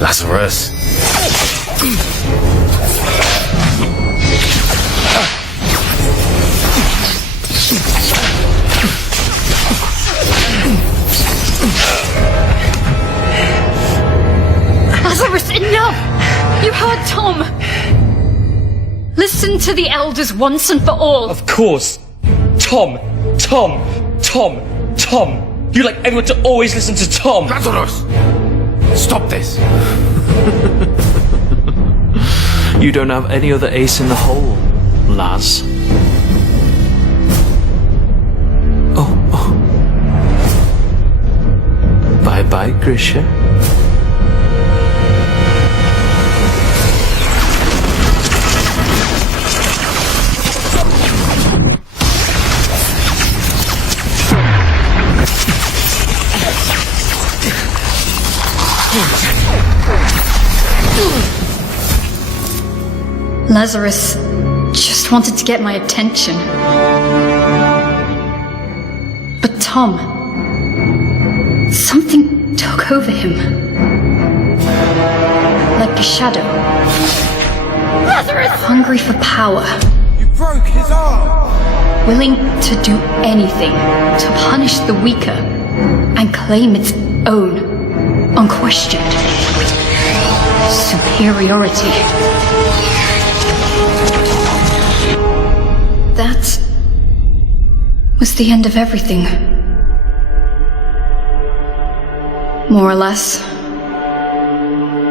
Lazarus. Lazarus, enough! You heard Tom! Listen to the elders once and for all. Of course. Tom. You like everyone to always listen to Tom. Lazarus! Stop this! You don't have any other ace in the hole, Laz. Oh. Bye-bye, Grisha. Lazarus just wanted to get my attention. But Tom, something took over him. Like a shadow. Lazarus! Hungry for power. You broke his arm! Willing to do anything to punish the weaker and claim its own, unquestioned superiority. That was the end of everything. More or less.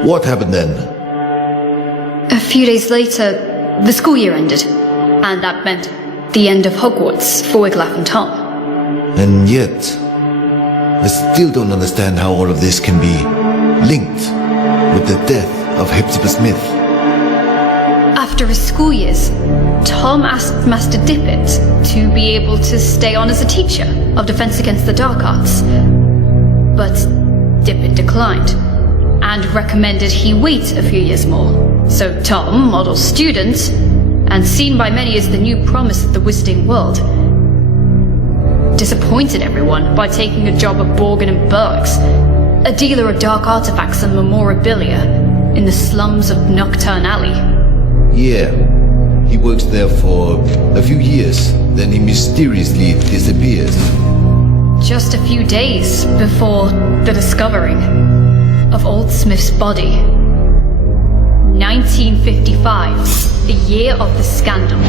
What happened then? A few days later, the school year ended, and that meant the end of Hogwarts for Wiglaf and Tom. And yet, I still don't understand how all of this can be linked with the death of Hepzibah Smith. After his school years, Tom asked Master Dippet to be able to stay on as a teacher of Defense Against the Dark Arts. But Dippet declined, and recommended he wait a few years more. So Tom, model student, and seen by many as the new promise of the Wizarding World, disappointed everyone by taking a job at Borgin and Burke's, a dealer of dark artifacts and memorabilia in the slums of Nocturne Alley. Yeah, he works there for a few years, then he mysteriously disappears. Just a few days before the discovering of Old Smith's body. 1955, the year of the scandal.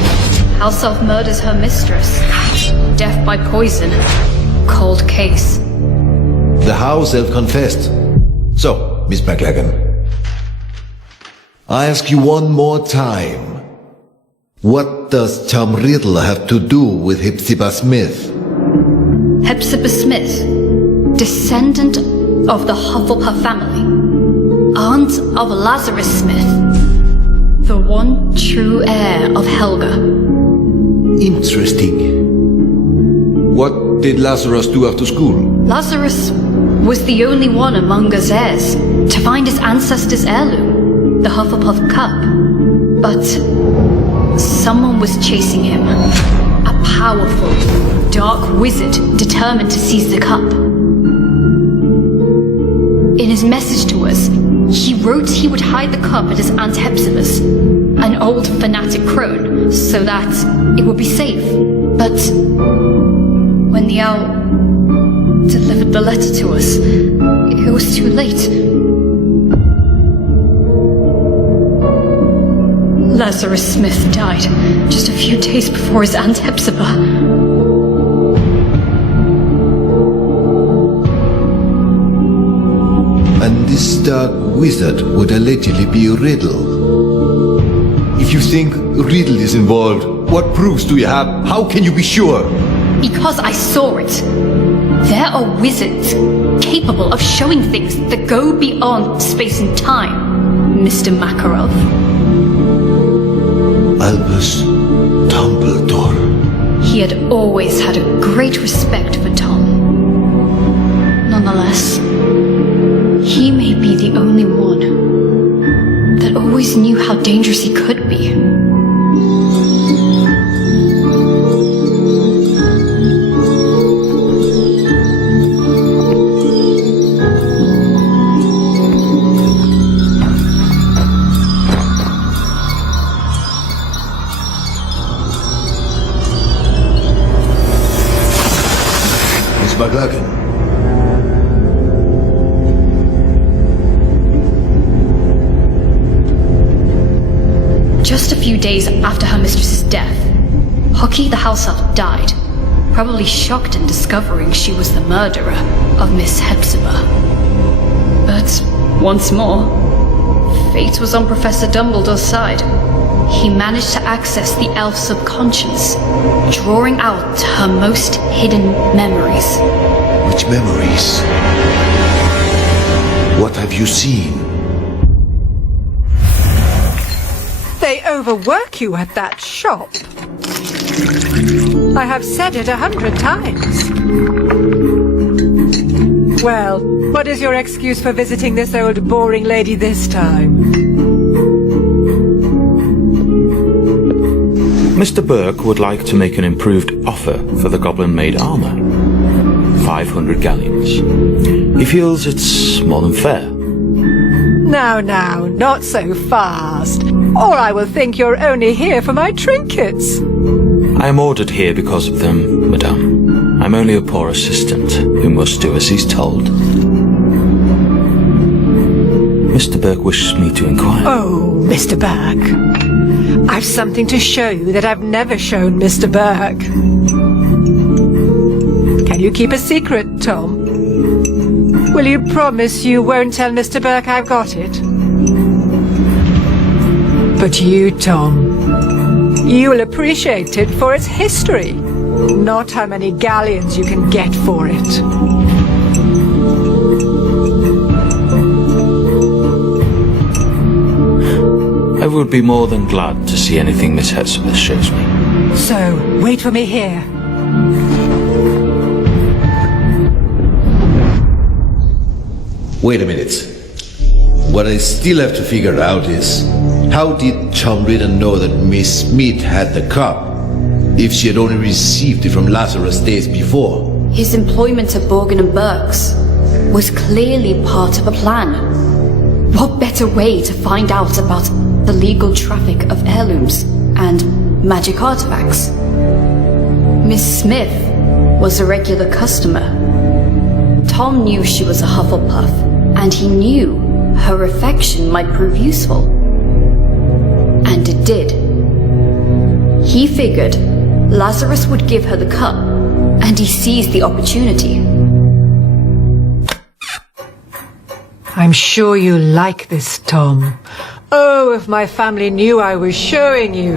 House Elf murders her mistress. Death by poison. Cold case. The house elf confessed. So, Miss McLagan, I ask you one more time. What does Tom Riddle have to do with Hepzibah Smith? Hepzibah Smith, descendant of the Hufflepuff family, aunt of Lazarus Smith, the one true heir of Helga. Interesting. What did Lazarus do after school? Lazarus was the only one among us heirs to find his ancestors' heirloom, the Hufflepuff cup. But someone was chasing him. A powerful, dark wizard determined to seize the cup. In his message to us, he wrote he would hide the cup at his Aunt Hepzibah's, an old fanatic crone, so that it would be safe. But when the owl delivered the letter to us, it was too late. Lazarus Smith died just a few days before his Aunt Hepzibah. And this dark wizard would allegedly be Riddle. If you think Riddle is involved, what proofs do you have? How can you be sure? Because I saw it. There are wizards capable of showing things that go beyond space and time, Mr. Makarov. Albus Dumbledore. He had always had a great respect for Tom. Nonetheless, he may be the only one that always knew how dangerous he could be. Just a few days after her mistress's death, Hockey the house elf died, probably shocked in discovering she was the murderer of Miss Hepzibah. But once more, fate was on Professor Dumbledore's side. He managed to access the elf's subconscious, drawing out her most hidden memories. Which memories? What have you seen? They overwork you at that shop. I have said it 100 times. Well, what is your excuse for visiting this old boring lady this time? Mr. Burke would like to make an improved offer for the goblin-made armor. 500 galleons. He feels it's more than fair. Now, not so fast, or I will think you're only here for my trinkets. I am ordered here because of them, madame. I'm only a poor assistant who must do as he's told. Mr. Burke wishes me to inquire. Oh, Mr. Burke. I've something to show you that I've never shown Mr. Burke. Can you keep a secret, Tom? Will you promise you won't tell Mr. Burke I've got it? But you, Tom, you'll appreciate it for its history, not how many galleons you can get for it. I would be more than glad to see anything Miss Hepzibah shows me. So, wait for me here. Wait a minute. What I still have to figure out is, how did Tom Riddle know that Miss Smith had the cup, if she had only received it from Lazarus days before? His employment at Borgin and Burke's was clearly part of a plan. What better way to find out about the legal traffic of heirlooms and magic artifacts? Miss Smith was a regular customer. Tom knew she was a Hufflepuff, and he knew her affection might prove useful. And it did. He figured Lazarus would give her the cup, and he seized the opportunity. I'm sure you like this, Tom. Oh, if my family knew I was showing you.